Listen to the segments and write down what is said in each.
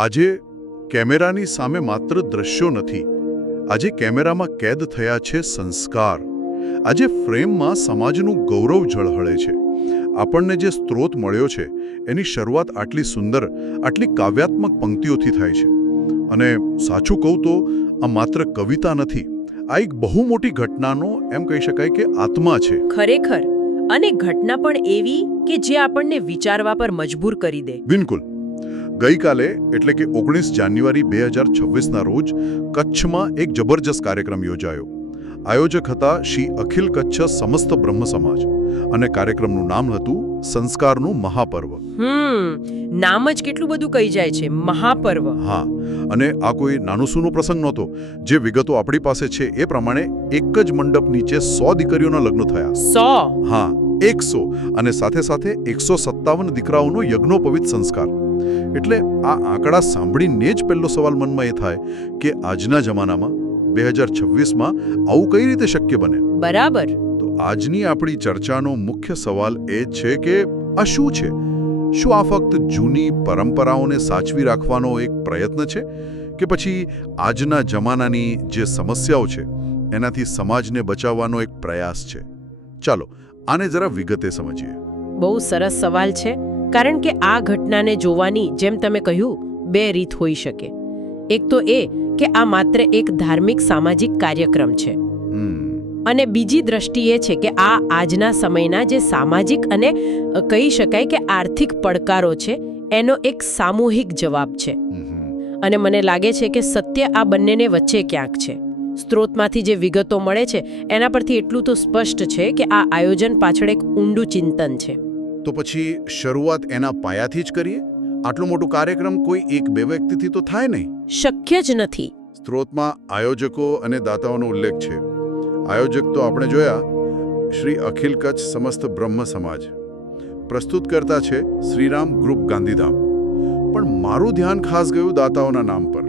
આજે કેમેરાની સામે માત્ર દ્રશ્યો નથી. આજે કેમેરામાં કેદ થયા છે સંસ્કાર. આજે ફ્રેમમાં સમાજનું ગૌરવ ઝળહળે છે. આપણને જે સ્ત્રોત મળ્યો છે એની શરૂઆત આટલી સુંદર આટલી કાવ્યાત્મક પંક્તિઓથી થાય છે. અને સાચું કહું તો આ માત્ર કવિતા નથી આ એક બહુ મોટી ઘટનાનો એમ કહી શકાય કે આત્મા છે. ખરેખર અને ઘટના પણ એવી કે જે આપણને વિચારવા પર મજબૂર કરી દે. બિલકુલ. ગઈકાલે એટલે કે ઓગણીસ જાન્યુઆરી બે હજાર છવ્વીસના રોજ કચ્છમાં એક જબરજસ્ત કાર્યક્રમ યોજાયો. આયોજક હતા શ્રી અખિલ કચ્છ સમસ્ત બ્રહ્મ સમાજ અને કાર્યક્રમનું નામ હતું સંસ્કારનું મહાપર્વ. હમ નામ જ કેટલું બધું કહી જાય છે મહાપર્વ. હા અને આ કોઈ નાનુસુનો સૂનો પ્રસંગ નહોતો. જે વિગતો આપણી પાસે છે એ પ્રમાણે એક જ મંડપ નીચે સો દીકરીઓના લગ્ન થયા. સો? હા એકસો. અને સાથે સાથે એકસો સત્તાવન દીકરાઓનો યજ્ઞોપવિત સંસ્કાર. એટલે આ આંકડા સાંભળીને જ પહેલો સવાલ મનમાં એ થાય કે આજના જમાનામાં બે હજાર છવ્વીસમાં આવું કઈ રીતે શક્ય બને? બરાબર. તો આજની આપણી ચર્ચાનો મુખ્ય સવાલ એ છે કે આ શું છે? શું આ ફક્ત જૂની પરંપરાઓને સાચવી રાખવાનો એક પ્રયત્ન છે? કે પછી આજના જમાનાની જે સમસ્યાઓ છે એનાથી સમાજને બચાવવાનો એક પ્રયાસ છે? ચાલો આને જરા વિગતે સમજીએ. બહુ સરસ સવાલ છે. કારણ કે આ ઘટનાને જોવાની જેમ તમે કહ્યું બે રીત હોઈ શકે. એક તો એ કે આ માત્ર એક ધાર્મિક સામાજિક કાર્યક્રમ છે. અને બીજી દ્રષ્ટિ એ છે કે આ આજના સમયના જે સામાજિક અને કહી શકાય કે આર્થિક પડકારો છે એનો એક સામૂહિક જવાબ છે. અને મને લાગે છે કે સત્ય આ બંનેને વચ્ચે ક્યાંક છે. સ્ત્રોતમાંથી જે વિગતો મળે છે એના પરથી એટલું તો સ્પષ્ટ છે કે આ આયોજન પાછળ એક ઊંડું ચિંતન છે. તો પછી શરૂઆત એના પાયાથી જ કરીએ? આટલો મોટો કાર્યક્રમ કોઈ એક બે વ્યક્તિથી તો થાય નહીં. શક્ય જ નથી. સ્ત્રોતમાં આયોજકો અને દાતાઓનો ઉલ્લેખ છે. આયોજક તો આપણે જોયા શ્રી અખિલ કચ્છ સમસ્ત બ્રહ્મ સમાજ. પ્રસ્તુત કરતા છે શ્રીરામ ગ્રુપ ગાંધીધામ. પણ મારું ધ્યાન ખાસ ગયું દાતાઓના નામ પર.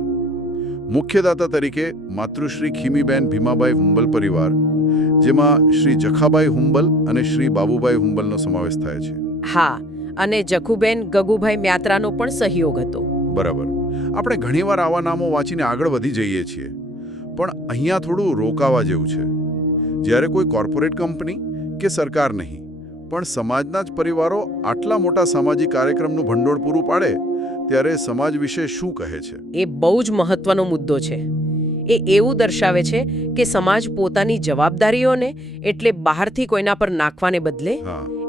મુખ્ય દાતા તરીકે માતૃશ્રી ખીમીબેન ભીમાબાઈ હુંબલ પરિવાર. જેમાં શ્રી જખાબાઈ હુંબલ અને શ્રી બાબુભાઈ હુંબલનો સમાવેશ થાય છે. હા અને જખુબેન ગગુભાઈ મ્યાત્રાનો પણ સહયોગ હતો. બરાબર. આપણે ઘણીવાર આવા નામો વાંચીને આગળ વધી જઈએ છીએ પણ અહીંયા થોડું રોકાવા જેવું છે. જ્યારે કોઈ કોર્પોરેટ કંપની કે સરકાર નહીં પણ સમાજના જ પરિવારો આટલા મોટા સામાજિક કાર્યક્રમનું ભંડોળ પૂરું પાડે ત્યારે સમાજ વિશે શું કહે છે? એ બહુ જ મહત્વનો મુદ્દો છે. એ એવું દર્શાવે છે કે સમાજ પોતાની જવાબદારીઓને એટલે બહારથી કોઈના પર નાખવાને બદલે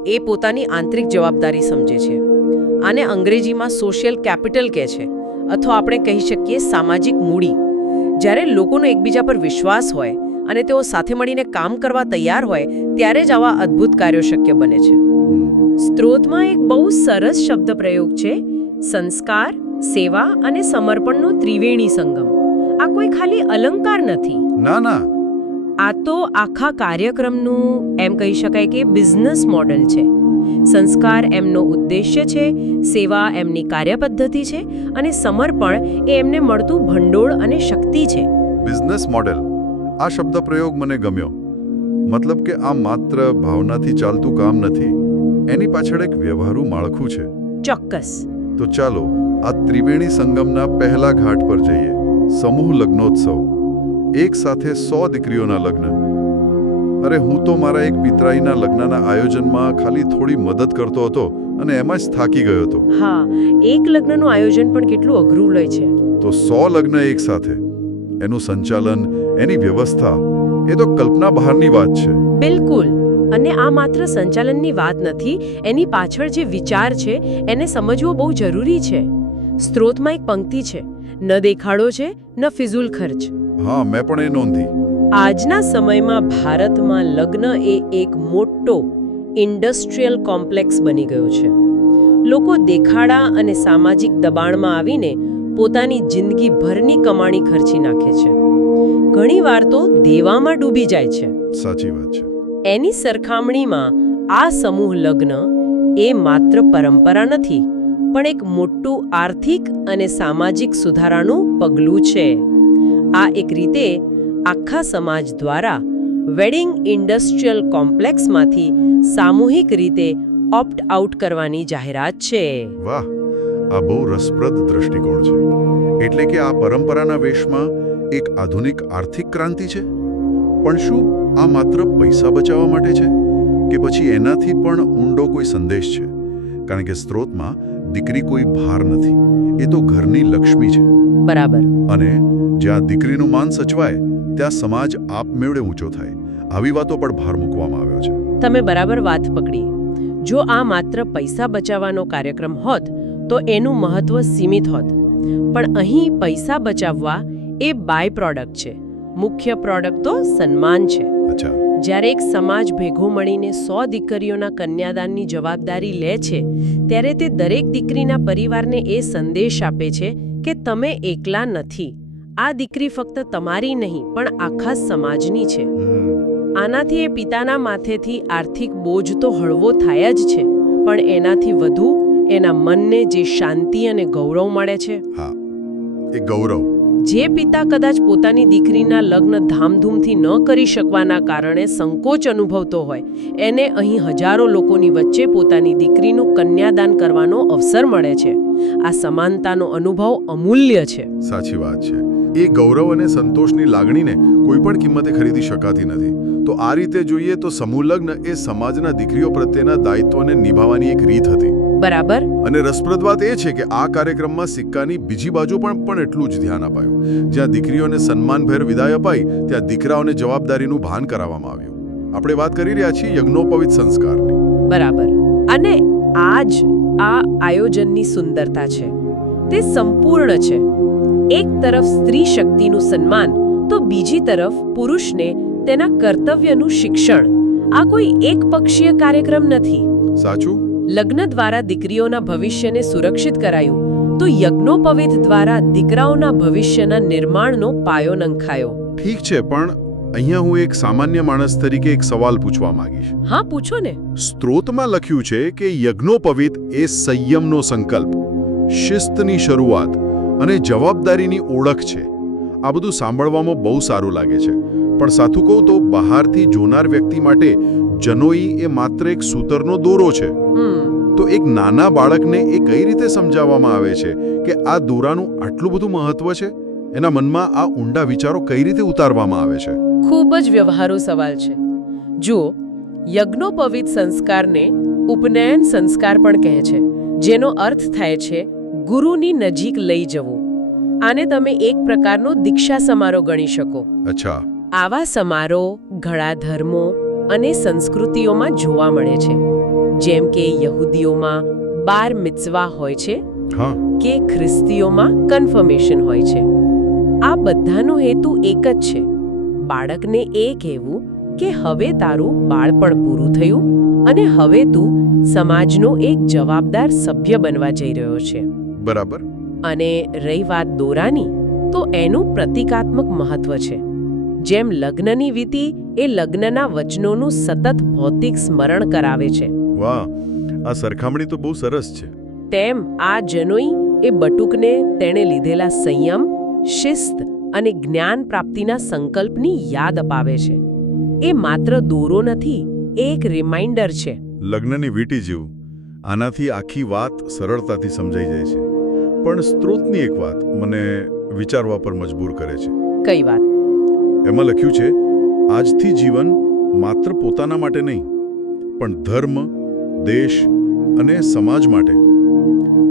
એ પોતાની આંતરિક જવાબદારી સમજે છે. આને અંગ્રેજીમાં સોશિયલ કેપિટલ કહે છે અથવા આપણે કહી શકીએ સામાજિક મૂડી. જ્યારે લોકોનો એકબીજા પર વિશ્વાસ હોય અને તેઓ સાથે મળીને કામ કરવા તૈયાર હોય ત્યારે જ આવા અદ્ભુત કાર્યો શક્ય બને છે. સ્ત્રોતમાં એક બહુ સરસ શબ્દ પ્રયોગ છે સંસ્કાર સેવા અને સમર્પણનો ત્રિવેણી સંગમ. આ કોઈ ખાલી અલંકાર નથી. ના ના. આ તો આખા કાર્યક્રમનું એમ કહી શકાય કે બિઝનેસ મોડેલ છે. સંસ્કાર એમનો ઉદ્દેશ્ય છે સેવા એમની કાર્યપદ્ધતિ છે અને સમર્પણ એ એમને મળતું ભંડોળ અને શક્તિ છે. Business model. આ શબ્દ પ્રયોગ મને ગમ્યો. મતલબ કે આ માત્ર ભાવનાથી ચાલતું કામ નથી. એની પાછળ એક વ્યવહારુ માળખું છે. ચોક્કસ. તો ચાલો આ ત્રિવેણી સંગમના પહેલા ઘાટ પર જઈએ. સમૂહ લગ્નોત્સવ. એક સાથે સો દીકરીઓના લગ્ન. અરે હું તો મારા એક પિતરાઈના લગ્નના આયોજનમાં ખાલી થોડી મદદ કરતો હતો અને એમાં જ થાકી ગયો હતો. હા એક લગ્નનું આયોજન પણ કેટલું અઘરું લે છે. તો સો લગ્ન એક સાથે. એનું સંચાલન એની વ્યવસ્થા એ તો કલ્પના બહારની વાત છે. બિલકુલ. અને આ માત્ર સંચાલનની વાત નથી એની પાછળ જે વિચાર છે એને સમજવો બહુ જરૂરી છે. સ્ત્રોતમાં એક પંક્તિ છે. ન દેખાડો છે ન ફિઝુલ ખર્ચ. હા મેં પણ એ નોંધી. આજના સમયમાં ભારતમાં લગ્ન એ એક મોટો ઇન્ડસ્ટ્રીયલ કોમ્પ્લેક્સ બની ગયો છે. લોકો દેખાડા અને સામાજિક દબાણમાં આવીને પોતાની જિંદગીભરની કમાણી ખર્ચી નાખે છે. ઘણીવાર તો દેવામાં ડૂબી જાય છે. સાચી વાત છે. એની સરખામણીમાં આ સમૂહ લગ્ન એ માત્ર પરંપરા નથી પણ એક મોટું આર્થિક અને સામાજિક સુધારાનું પગલું છે. આ એક રીતે આખા સમાજ દ્વારા વેડિંગ ઇન્ડસ્ટ્રીયલ કોમ્પ્લેક્સમાંથી સામૂહિક રીતે ઓપ્ટ આઉટ કરવાની જાહેરાત છે. વાહ, આ બહુ રસપ્રદ દૃષ્ટિકોણ છે. એટલે કે આ પરંપરાના વેશમાં એક આધુનિક આર્થિક ક્રાંતિ છે? પણ શું આ માત્ર પૈસા બચાવવા માટે છે? કે પછી એનાથી પણ ઊંડો કોઈ સંદેશ છે? કારણ કે સ્ત્રોતમાં દીકરી કોઈ ભાર નથી. એ તો ઘરની લક્ષ્મી છે. બરાબર. અને જ્યાં દીકરીનું માન સચવાય ત્યાં સમાજ આપમેળે ઊંચો થાય. આવી વાતો પર ભાર મૂકવામાં આવ્યો છે. તમે બરાબર વાત પકડી. જો આ માત્ર પૈસા બચાવવાનો કાર્યક્રમ હોત તો એનું મહત્વ સીમિત હોત. પણ અહીં પૈસા બચાવવા એ બાય પ્રોડક્ટ છે. મુખ્ય પ્રોડક્ટ તો સન્માન છે. અચ્છા. જ્યારે એક સમાજ ભેગો મળીને સો દીકરીઓના કન્યાદાનની જવાબદારી લે છે ત્યારે તે દરેક દીકરીના પરિવારને એ સંદેશ આપે છે કે તમે એકલા નથી. આ દીકરી ફક્ત તમારી નહીં પણ આખા સમાજની છે. આનાથી એ પિતાના માથેથી આર્થિક બોજ તો હળવો થાય જ છે પણ એનાથી વધુ એના મનને જે શાંતિ અને ગૌરવ મળે છે. હા. એ ગૌરવ. જે પિતા કદાચ પોતાની દીકરીના લગ્ન ધામધૂમથી ન કરી શકવાના કારણે સંકોચ અનુભવતો હોય, એને અહીં હજારો લોકોની વચ્ચે પોતાની દીકરીનું કન્યાદાન કરવાનો અવસર મળે છે. આ સમાનતાનો અનુભવ અમૂલ્ય છે. સાચી વાત છે. એ ગૌરવ અને સંતોષની લાગણીને કોઈ પણ કિંમતે ખરીદી શકાતી નથી. તો આ રીતે જોઈએ તો સમૂહ લગ્ન એ સમાજના દીકરીઓ પ્રત્યેના દાયિત્વને નિભાવવાની એક રીત હતી. બરાબર? અને રસપ્રદ વાત એ છે કે આ કાર્યક્રમમાં સિક્કાની બીજી બાજુ પણ પણ એટલું જ ધ્યાન અપાયું. જ્યાં દીકરીઓને સન્માનભેર વિદાય અપાઈ ત્યાં દીકરાઓને જવાબદારીનું ભાન કરાવવામાં આવ્યું. આપણે વાત કરી રહ્યા છીએ યજ્ઞોપવિત સંસ્કારની. બરાબર. અને આ જ આ આયોજનની સુંદરતા છે. તે સંપૂર્ણ છે. એક તરફ સ્ત્રી શક્તિનું સન્માન તો બીજી તરફ પુરુષને તેના કર્તવ્યનું શિક્ષણ. આ કોઈ એક પક્ષીય કાર્યક્રમ નથી. સાચું? લગ્ન દ્વારા દીકરીઓના ભવિષ્યને સુરક્ષિત કરાયું તો યજ્ઞોપવિત દ્વારા દીકરાઓના ભવિષ્યના નિર્માણનો પાયો નંખાયો. ઠીક છે પણ અહીંયા હું એક સામાન્ય માણસ તરીકે એક સવાલ પૂછવા માંગીશ. હા પૂછો ને. સ્ત્રોતમાં લખ્યું છે કે યજ્ઞોપવિત એ સંયમનો સંકલ્પ શિસ્તની શરૂઆત અને જવાબદારીની ઓળખ છે. આ બધું સાંભળવામાં બહુ સારું લાગે છે. પણ સાચું કહું તો બહારથી જોનાર વ્યક્તિ માટે જનોઈ એ માત્ર એક સૂતરનો દોરો છે. તો એક નાના બાળકને એ કઈ રીતે સમજાવવામાં આવે છે કે આ દોરાનું આટલું બધું મહત્વ છે? એના મનમાં આ ઊંડા વિચારો કઈ રીતે ઉતારવામાં આવે છે? ખૂબ જ વ્યવહારુ સવાલ છે. જુઓ યજ્ઞોપવિત સંસ્કારને ઉપનયન સંસ્કાર પણ કહે છે જેનો અર્થ થાય છે ગુરુની નજીક લઈ જવું. આને તમે એક પ્રકારનો દીક્ષા સમારોહ ગણી શકો. અચ્છા. આવા સમારોહ ઘણા ધર્મો અને સંસ્કૃતિઓમાં જોવા મળે છે. જેમ કે યહૂદીઓમાં બાર મિત્સવા હોય છે કે ખ્રિસ્તીઓમાં કન્ફર્મેશન હોય છે. આ બધાનો હેતુ એક જ છે. બાળકને એ કહેવું કે હવે તારું બાળપણ પૂરું થયું અને હવે તું સમાજનો એક જવાબદાર સભ્ય બનવા જઈ રહ્યો છે. બરાબર. અને રહી વાત દોરાની તો એનું પ્રતિકાત્મક મહત્વ છે. જેમ લગ્નની વિધિ એ લગ્નના વચનોનું સતત ભૌતિક સ્મરણ કરાવે છે. વાહ આ સરખામણી તો બહુ સરસ છે. તેમ આ જનોઈ એ બટુકને તેણે લીધેલા સંયમ શિસ્ત અને જ્ઞાન પ્રાપ્તિના સંકલ્પની યાદ અપાવે છે. એ માત્ર દોરો નથી એક રિમાઇન્ડર છે. લગ્નની વીંટી જેવું આનાથી આખી વાત સરળતાથી સમજાઈ જાય છે. પણ સ્ત્રોતની એક વાત મને વિચારવા પર મજબૂર કરે છે. કઈ વાત? એમાં લખ્યું છે આજથી જીવન માત્ર પોતાના માટે નહીં, પણ ધર્મ, દેશ અને સમાજ માટે.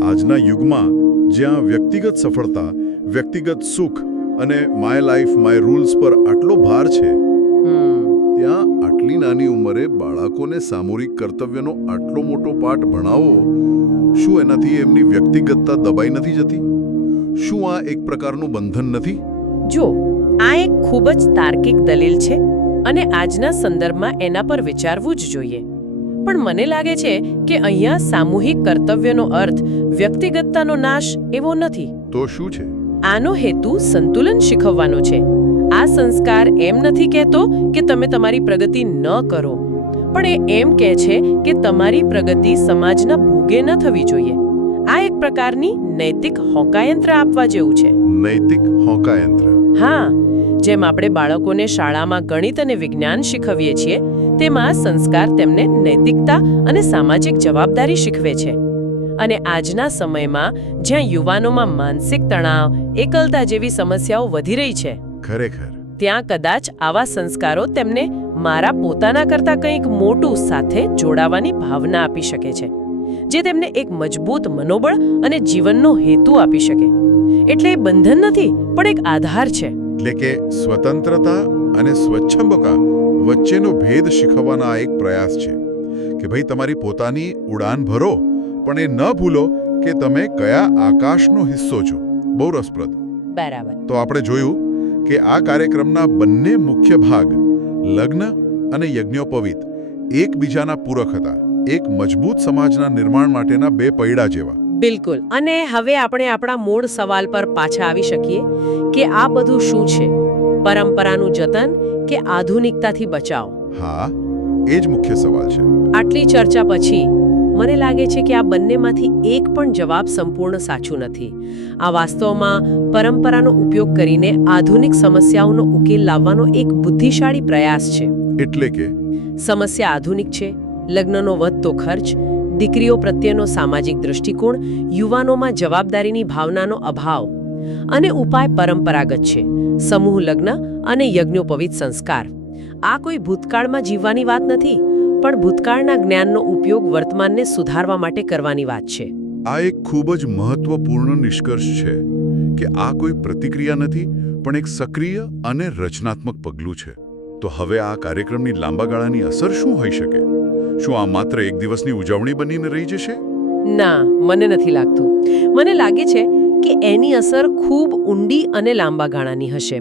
આજના યુગમાં જ્યાં વ્યક્તિગત સફળતા, વ્યક્તિગત સુખ અને માય લાઈફ માય રૂલ્સ પર આટલો ભાર છે, ત્યાં આટલી નાની ઉંમરે બાળકોને સામૂહિક કર્તવ્યનો આટલો મોટો પાઠ ભણાવો, શું એનાથી એમની વ્યક્તિગતતા દબાઈ નથી જતી? શું આ એક પ્રકારનું બંધન નથી? જો આ એક ખૂબ જ તાર્કિક દલીલ છે અને આજના સંદર્ભમાં એના પર વિચારવું જ જોઈએ. પણ મને લાગે છે કે અહીંયા સામૂહિક કર્તવ્યનો અર્થ વ્યક્તિગતતાનો નાશ એવો નથી. તો શું છે? આનો હેતુ સંતુલન શીખવવાનો છે. આ સંસ્કાર એમ નથી કહેતો કે તમે તમારી પ્રગતિ ન કરો. પણ એ એમ કહે છે કે તમારી પ્રગતિ સમાજના ભોગે ન થવી જોઈએ. આ એક પ્રકારની નૈતિક હોકાયંત્ર આપવા જેવું છે. નૈતિક હોકાયંત્ર. હા જેમ આપણે બાળકોને શાળામાં ગણિત અને વિજ્ઞાન શીખવીએ છીએ તેમાં સંસ્કાર તેમને નૈતિકતા અને સામાજિક જવાબદારી શીખવે છે. અને આજના સમયમાં જ્યાં યુવાનોમાં માનસિક તણાવ એકલતા જેવી સમસ્યાઓ વધી રહી છે ખરેખર. ત્યાં કદાચ આવા સંસ્કારો તેમને મારા પોતાના કરતાં કંઈક મોટું સાથે જોડાવાની ભાવના આપી શકે છે જે તેમને એક મજબૂત મનોબળ અને જીવનનો હેતુ આપી શકે. એટલે એ બંધન નથી પણ એક આધાર છે. એટલે કે સ્વતંત્રતા અને સ્વચ્છંબકા વચ્ચેનો ભેદ શીખવવાના એક પ્રયાસ છે કે ભાઈ તમારી પોતાની ઉડાન ભરો પણ એ ન ભૂલો કે તમે કયા આકાશનો હિસ્સો છો. બહુ રસપ્રદ. બરાબર. તો આપણે જોયું કે આ કાર્યક્રમના બંને મુખ્ય ભાગ લગ્ન અને યજ્ઞોપવિત એકબીજાના પૂરક હતા એક મજબૂત સમાજના નિર્માણ માટેના બે પૈડા જેવા. બિલકુલ. અને હવે આપણે આપણા મૂળ સવાલ પર પાછા આવી શકીએ કે આ બધું શું છે? પરંપરાનું જતન કે આધુનિકતાથી બચાવ? હા એ જ મુખ્ય સવાલ છે. આટલી ચર્ચા પછી મને લાગે છે કે આ બંનેમાંથી એક પણ જવાબ સંપૂર્ણ સાચું નથી. આ વાસ્તવમાં પરંપરાનો ઉપયોગ કરીને આધુનિક સમસ્યાઓનો ઉકેલ લાવવાનો એક બુદ્ધિશાળી પ્રયાસ છે. એટલે કે? સમસ્યા આધુનિક છે લગ્નનો વધતો ખર્ચ દીકરીઓ પ્રત્યેનો સામાજિક દૃષ્ટિકોણ, યુવાનોમાં જવાબદારીની ભાવનાનો અભાવ અને ઉપાય પરંપરાગત છે. સમૂહ લગ્ન અને યજ્ઞોપવિત સંસ્કાર. આ કોઈ ભૂતકાળમાં જીવવાની વાત નથી, પણ ભૂતકાળના જ્ઞાનનો ઉપયોગ વર્તમાનને સુધારવા માટે કરવાની વાત છે. આ એક ખૂબ જ મહત્વપૂર્ણ નિષ્કર્ષ છે કે આ કોઈ પ્રતિક્રિયા નથી, પણ એક સક્રિય અને રચનાત્મક પગલું છે. તો હવે આ કાર્યક્રમની લાંબા ગાળાની અસર શું હોઈ શકે? શું આ માત્ર એક દિવસની ઉજવણી બનીને રહી જશે? ના મને નથી લાગતું. મને લાગે છે કે એની અસર ખૂબ ઊંડી અને લાંબા ગાળાની હશે.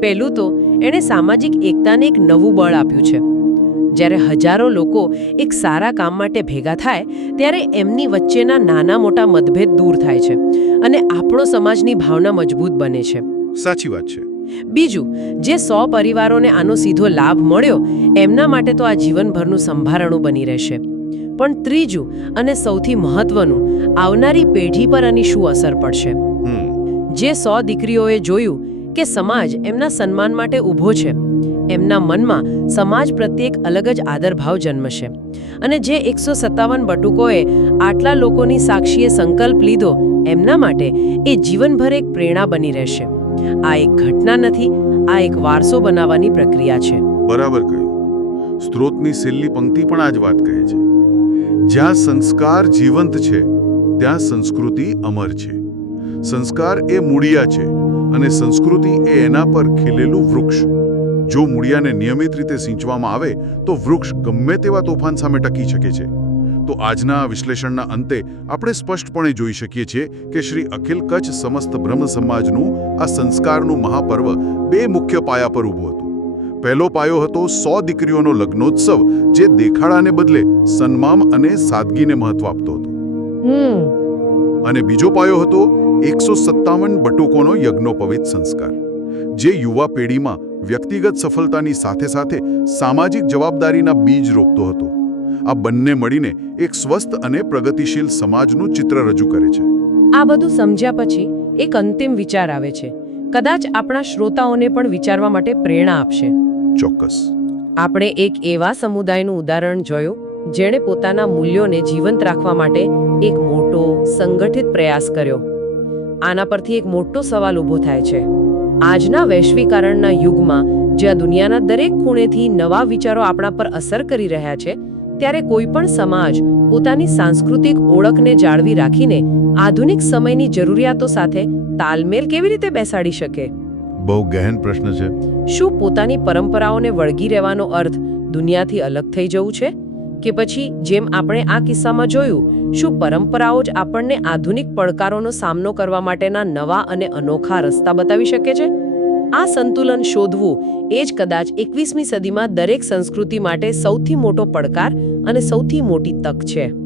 પહેલું તો એણે સામાજિક એકતાને એક નવું બળ આપ્યું છે. જ્યારે હજારો લોકો એક સારા કામ માટે ભેગા થાય ત્યારે એમની વચ્ચેના નાના મોટા મતભેદ દૂર થાય છે અને આપણો સમાજની ભાવના મજબૂત બને છે. સાચી વાત છે. બીજું જે સો પરિવારોને આનો સીધો લાભ મળ્યો એમના માટે તો આ જીવનભરનું સંભારણું બની રહેશે. પણ ત્રીજું અને સૌથી મહત્વનું આવનારી પેઢી પર આની શું અસર પડશે? જે સો દીકરીઓએ જોયું કે સમાજ એમના સન્માન માટે ઊભો છે એમના મનમાં સમાજ પ્રત્યે એક અલગ જ આદરભાવ જન્મશે. અને જે એકસો સત્તાવન બટુકોએ આટલા લોકોની સાક્ષીએ સંકલ્પ લીધો એમના માટે એ જીવનભર એક પ્રેરણા બની રહેશે. આ એક ઘટના નથી, આ એક વારસો બનાવવાની પ્રક્રિયા છે. બરાબર કહ્યું. સ્ત્રોતની છેલ્લી પંક્તિ પણ આ જ વાત કહે છે. જ્યાં સંસ્કાર જીવંત છે, ત્યાં સંસ્કૃતિ અમર છે. સંસ્કાર એ મૂળિયા છે અને સંસ્કૃતિ એ એના પર ખીલેલું વૃક્ષ. જો મૂળિયાને નિયમિત રીતે સિંચવામાં આવે, તો વૃક્ષ ગમે તેવા તોફાન સામે ટકી શકે છે. તો આજના વિશ્લેષણના અંતે આપણે સ્પષ્ટપણે જોઈ શકીએ છીએ કે શ્રી અખિલ કચ્છ સમસ્ત બ્રહ્મ સમાજનું આ સંસ્કારનું મહાપર્વ બે મુખ્ય પાયા પર ઊભું હતું. પહેલો પાયો હતો સો દીકરીઓનો લગ્નોત્સવ જે દેખાડાને બદલે સન્માન અને સાદગીને મહત્વ આપતો હતો. અને બીજો પાયો હતો એકસો સત્તાવન બટુકોનો યજ્ઞોપવિત સંસ્કાર જે યુવા પેઢીમાં વ્યક્તિગત સફળતાની સાથે સાથે સામાજિક જવાબદારીના બીજ રોપતો હતો. આ બંને મળીને એક સ્વસ્થ અને પ્રગતિશીલ સમાજનું ચિત્ર રજૂ કરે છે. આ બધું સમજ્યા પછી એક અંતિમ વિચાર આવે છે. કદાચ આપણા શ્રોતાઓને પણ વિચારવા માટે પ્રેરણા આપશે. ચોક્કસ. આપણે એક એવા સમુદાયનું ઉદાહરણ જોયું જેણે પોતાના મૂલ્યોને જીવંત રાખવા માટે એક મોટો સંગઠિત પ્રયાસ કર્યો. આના પરથી એક મોટો સવાલ ઊભો થાય છે. આજના વૈશ્વિકરણના યુગમાં જ્યાં દુનિયાના દરેક ખૂણેથી નવા વિચારો આપણા પર અસર કરી રહ્યા છે ત્યારે કોઈ પણ સમાજ પોતાની સાંસ્કૃતિક ઓળખને જાળવી રાખીને આધુનિક સમયની જરૂરિયાતો સાથે તાલમેલ કેવી રીતે બેસાડી શકે? બહુ ગહેન પ્રશ્ન છે. શું પોતાની પરંપરાઓને વળગી રહેવાનો અર્થ દુનિયાથી અલગ થઈ જવું છે? કે પછી જેમ આપણે આ કિસ્સામાં જોયું શું પરંપરાઓ જ આપણને આધુનિક પડકારોનો સામનો કરવા માટેના નવા અને અનોખા રસ્તા બતાવી શકે છે? આ સંતુલન શોધવું એ જ કદાચ એકવીસમી સદીમાં દરેક સંસ્કૃતિ માટે સૌથી મોટો પડકાર અને સૌથી મોટી તક છે.